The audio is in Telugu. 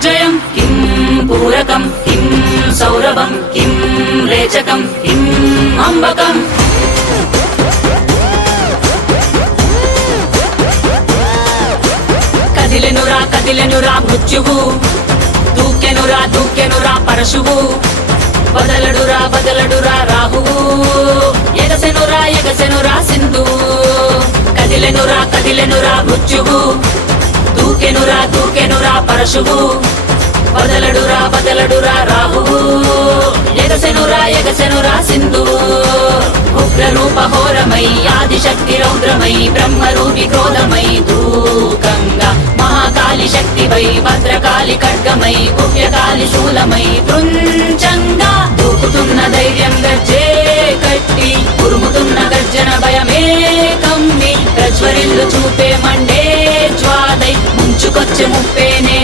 దుర్జయం కిం పూరకం కిం సౌరభం కిం రేచకం కిం అంబకం కదిలెనురా మృత్యువు దూకెనురా పరశువు బదలడురా రాహువు ఎగసెనురా సింధువు కదిలెనురా మృత్యువు దూకెనురా పరశువు బదలడురా రాహువు ఎగసెనురా సింధువు ఉగ్రరూప ఘోరమై ఆదిశక్తి రౌద్రమై బ్రహ్మరూపి క్రోధమై దూకంగా మహాకాళి శక్తివై భద్రకాళి ఖడ్గమై గుహ్యకాళి శూలమై కృంచంగా దూకుతున్న ధైర్యం గర్జే కట్టి ఉరుముతున్న గర్జన భయమే కమ్మి ప్రజ్వరిల్లు చూపే మండే జ్వాలై ముంచుకొచ్చే ముప్పే నేనే